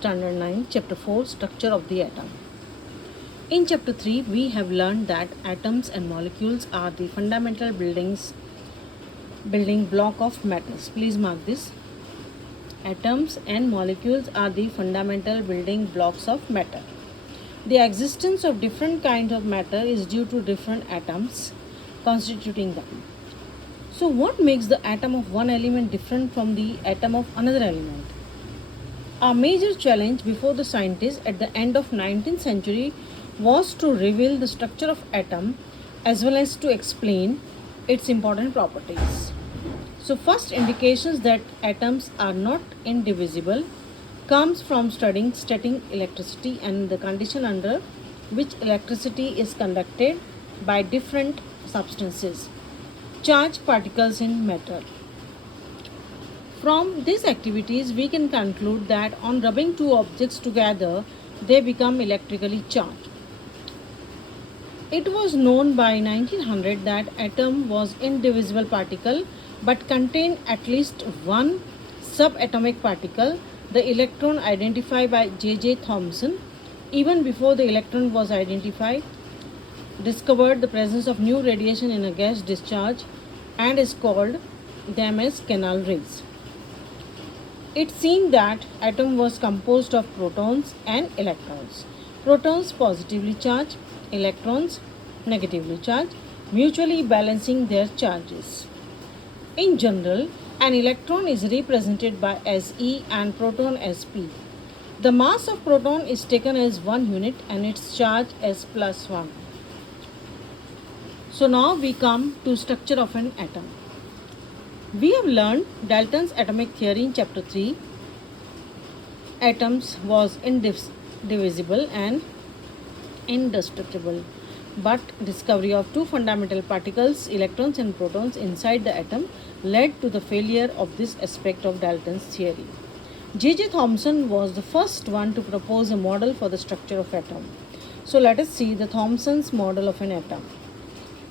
Standard 9, Chapter 4, Structure of the Atom. In Chapter 3, we have learned that atoms and molecules are the fundamental building block of matters. Please mark this. Atoms and molecules are the fundamental building blocks of matter. The existence of different kinds of matter is due to different atoms constituting them. So, what makes the atom of one element different from the atom of another element? A major challenge before the scientists at the end of 19th century was to reveal the structure of atom as well as to explain its important properties. So first indications that atoms are not indivisible comes from studying static electricity and the condition under which electricity is conducted by different substances, charged particles in matter. From these activities, we can conclude that on rubbing two objects together, they become electrically charged. It was known by 1900 that atom was indivisible particle but contained at least one subatomic particle, the electron, identified by J.J. Thomson. Even before the electron was identified, discovered the presence of new radiation in a gas discharge and is called them as canal rays. It seemed that atom was composed of protons and electrons. Protons positively charged, electrons negatively charged, mutually balancing their charges. In general, an electron is represented by Se and proton as P. The mass of proton is taken as 1 unit and its charge as plus 1. So now we come to structure of an atom. We have learned Dalton's atomic theory in chapter 3. Atoms was indivisible and indestructible, but discovery of two fundamental particles, electrons and protons inside the atom, led to the failure of this aspect of Dalton's theory. J.J. Thomson was the first one to propose a model for the structure of atom. So let us see the Thomson's model of an atom.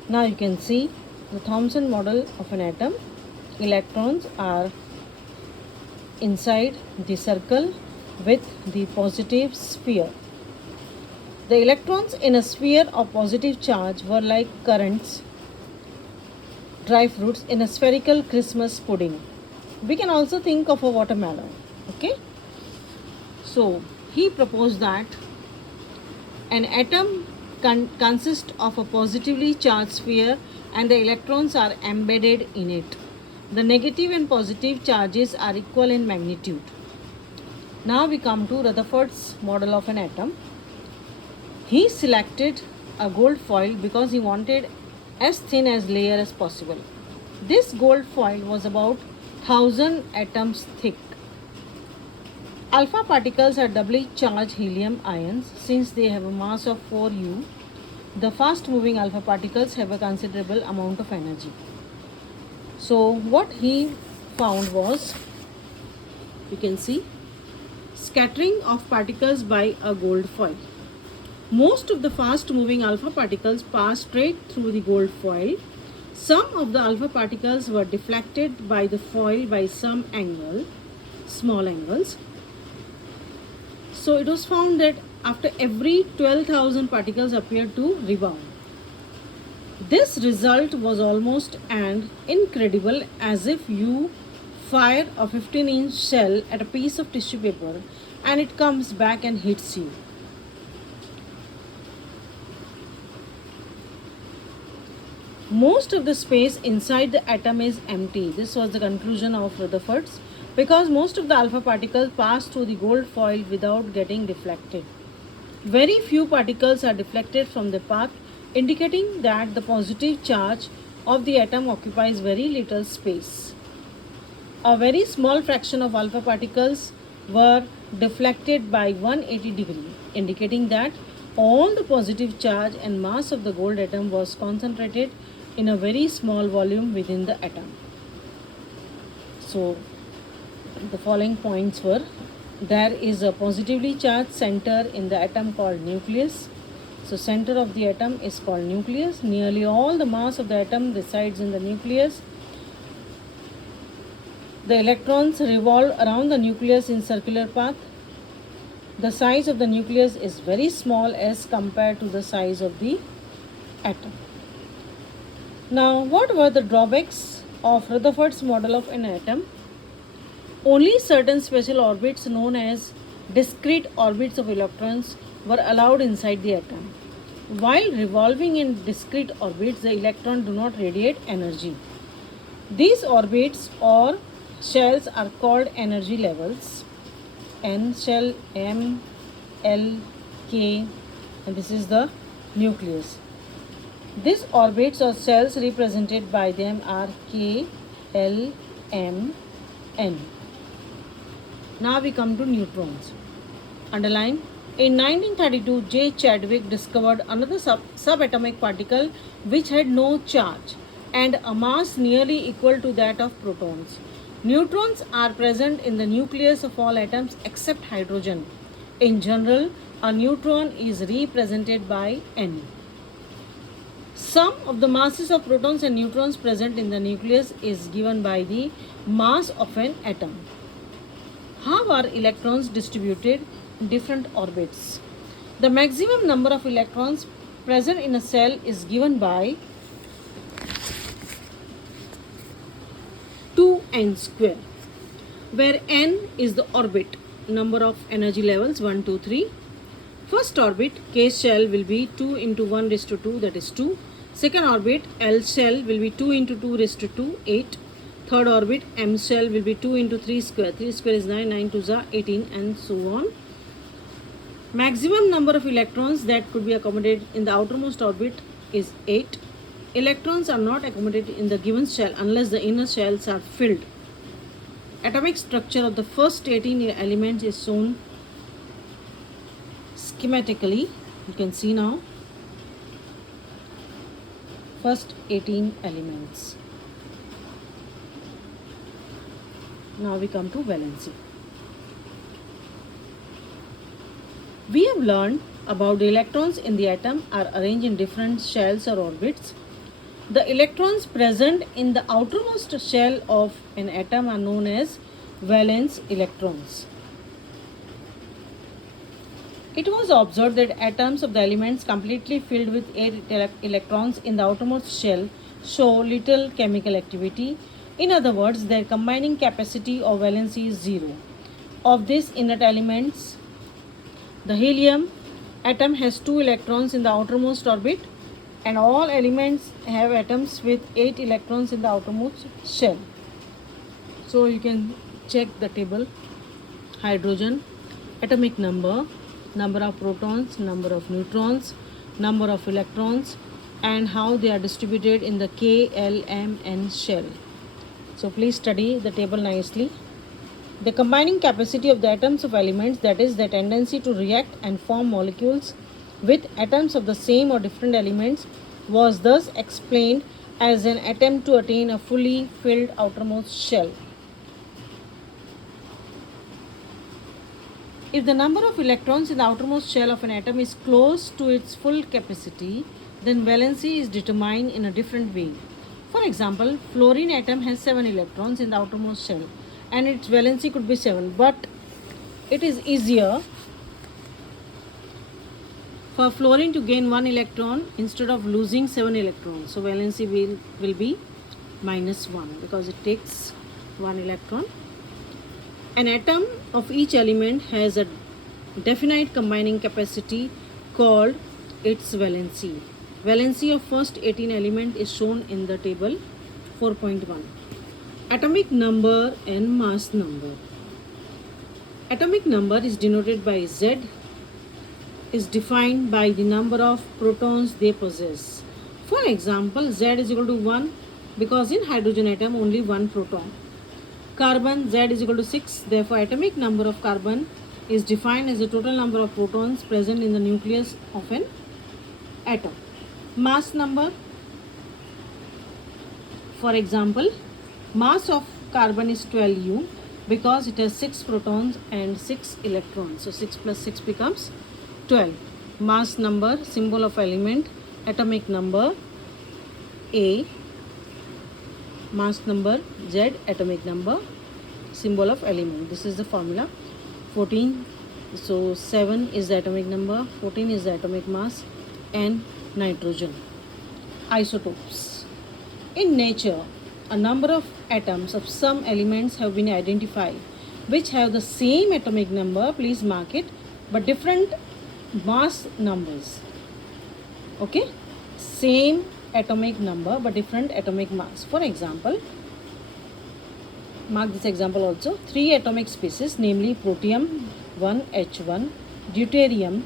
Now you can see the Thomson model of an atom. Electrons are inside the circle with the positive sphere. The electrons in a sphere of positive charge were like currants, dry fruits in a spherical Christmas pudding. We can also think of a watermelon. Okay? So he proposed that an atom consists of a positively charged sphere and the electrons are embedded in it. The negative and positive charges are equal in magnitude. Now we come to Rutherford's model of an atom. He selected a gold foil because he wanted as thin as layer as possible. This gold foil was about 1000 atoms thick. Alpha particles are doubly charged helium ions. Since they have a mass of 4U, the fast moving alpha particles have a considerable amount of energy. So what he found was, you can see, scattering of particles by a gold foil. Most of the fast moving alpha particles pass straight through the gold foil. Some of the alpha particles were deflected by the foil by some angle, small angles. So it was found that after every 12,000 particles appeared to rebound. This result was almost and incredible, as if you fire a 15-inch shell at a piece of tissue paper and it comes back and hits you. Most of the space inside the atom is empty. This was the conclusion of Rutherford's, because most of the alpha particles pass through the gold foil without getting deflected. Very few particles are deflected from the path, indicating that the positive charge of the atom occupies very little space. A very small fraction of alpha particles were deflected by 180 degrees, indicating that all the positive charge and mass of the gold atom was concentrated in a very small volume within the atom. So the following points were: there is a positively charged center in the atom called nucleus. So center of the atom is called nucleus. Nearly all the mass of the atom resides in the nucleus. The electrons revolve around the nucleus in circular path. the size of the nucleus is very small as compared to the size of the atom. Now, what were the drawbacks of Rutherford's model of an atom? Only certain special orbits known as discrete orbits of electrons were allowed inside the atom. While revolving in discrete orbits, the electrons do not radiate energy. These orbits or shells are called energy levels. N shell, M, L, K, and this is the nucleus. These orbits or shells represented by them are K, L, M, N. Now we come to neutrons. Underline. In 1932, J. Chadwick discovered another subatomic particle which had no charge and a mass nearly equal to that of protons. Neutrons are present in the nucleus of all atoms except hydrogen. In general, a neutron is represented by N. Sum of the masses of protons and neutrons present in the nucleus is given by the mass of an atom. How are electrons distributed in different orbits? The maximum number of electrons present in a cell is given by 2n square, where n is the orbit number of energy levels 1, 2, 3. First orbit K shell will be 2 into 1 raised to 2, that is 2. Second orbit L shell will be 2 into 2 raised to 2, 8. Third orbit M shell will be 2 into 3 square. 3 square is 9, 9 2s are 18, and so on. Maximum number of electrons that could be accommodated in the outermost orbit is 8. Electrons are not accommodated in the given shell unless the inner shells are filled. Atomic structure of the first 18 elements is shown schematically. You can see now. First 18 elements. Now we come to valency. We have learned about the electrons in the atom are arranged in different shells or orbits. The electrons present in the outermost shell of an atom are known as valence electrons. It was observed that atoms of the elements completely filled with 8 electrons in the outermost shell show little chemical activity. In other words, their combining capacity or valency is 0. Of these inert elements, the helium atom has 2 electrons in the outermost orbit, and all elements have atoms with 8 electrons in the outermost shell. So you can check the table. Hydrogen, atomic number, number of protons, number of neutrons, number of electrons, and how they are distributed in the K, L, M, N shell. So please study the table nicely. The combining capacity of the atoms of elements, that is, the tendency to react and form molecules with atoms of the same or different elements, was thus explained as an attempt to attain a fully filled outermost shell. If the number of electrons in the outermost shell of an atom is close to its full capacity, then valency is determined in a different way. For example, fluorine atom has 7 electrons in the outermost shell and its valency could be 7, but it is easier for fluorine to gain 1 electron instead of losing 7 electrons. So valency will be -1 because it takes 1 electron. An atom of each element has a definite combining capacity called its valency. Valency of first 18 element is shown in the table 4.1. Atomic number and mass number. Atomic number is denoted by Z, is defined by the number of protons they possess. For example, Z is equal to 1 because in hydrogen atom only 1 proton. Carbon, Z is equal to 6, therefore atomic number of carbon is defined as the total number of protons present in the nucleus of an atom. Mass number, for example, mass of carbon is 12U because it has 6 protons and 6 electrons. So 6 plus 6 becomes 12. Mass number, symbol of element, atomic number A, mass number Z, atomic number, symbol of element. This is the formula 14 So 7 is the atomic number, 14 is the atomic mass, and nitrogen. Isotopes. In nature, a number of atoms of some elements have been identified which have the same atomic number, please mark it, but different mass numbers. Okay? Same atomic number but different atomic mass. For example, mark this example also. 3 atomic species, namely protium 1H1, deuterium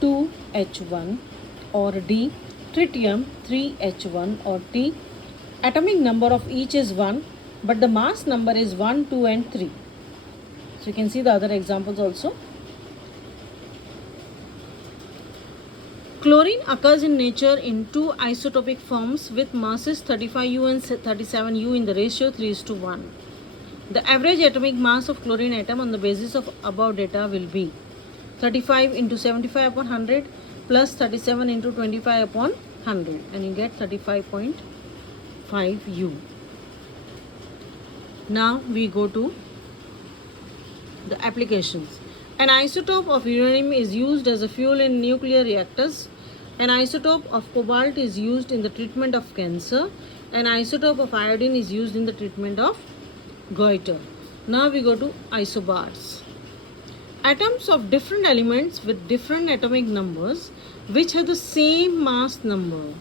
2H1, or D, tritium 3H1, or T. Atomic number of each is 1, but the mass number is 1, 2, and 3. So you can see the other examples also. Chlorine occurs in nature in two isotopic forms with masses 35U and 37U in the ratio 3:1. The average atomic mass of chlorine atom on the basis of above data will be 35 into 75 upon 100 plus 37 into 25 upon 100, and you get 35.5U. Now we go to the applications. An isotope of uranium is used as a fuel in nuclear reactors. An isotope of cobalt is used in the treatment of cancer. An isotope of iodine is used in the treatment of goiter. Now we go to isobars. Atoms of different elements with different atomic numbers which have the same mass number,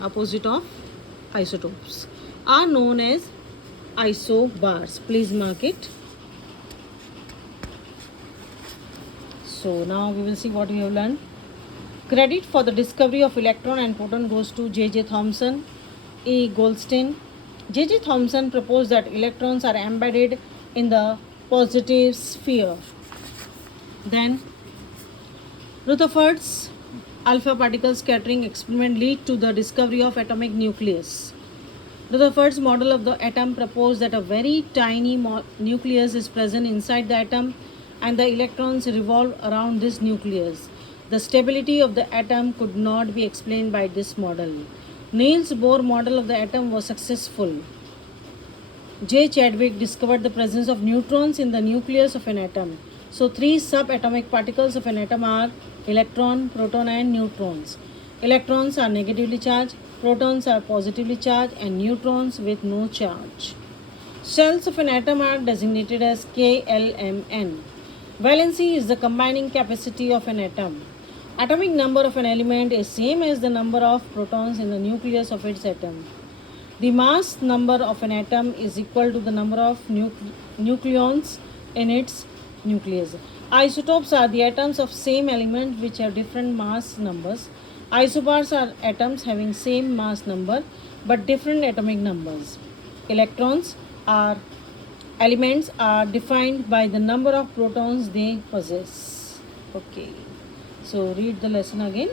opposite of isotopes, are known as isobars. Please mark it. So now we will see what we have learned. Credit for the discovery of electron and proton goes to J.J. Thomson, E. Goldstein. J.J. Thomson proposed that electrons are embedded in the positive sphere. Then Rutherford's alpha particle scattering experiment led to the discovery of atomic nucleus. Rutherford's model of the atom proposed that a very tiny nucleus is present inside the atom and the electrons revolve around this nucleus. The stability of the atom could not be explained by this model. Niels Bohr model of the atom was successful. J. Chadwick discovered the presence of neutrons in the nucleus of an atom. So 3 subatomic particles of an atom are electron, proton, and neutrons. Electrons are negatively charged, protons are positively charged, and neutrons with no charge. Shells of an atom are designated as KLMN. Valency is the combining capacity of an atom. Atomic number of an element is same as the number of protons in the nucleus of its atom. The mass number of an atom is equal to the number of nucleons in its nucleus. Isotopes are the atoms of same element which have different mass numbers. Isobars are atoms having same mass number but different atomic numbers. Electrons are elements are defined by the number of protons they possess. Okay, so read the lesson again.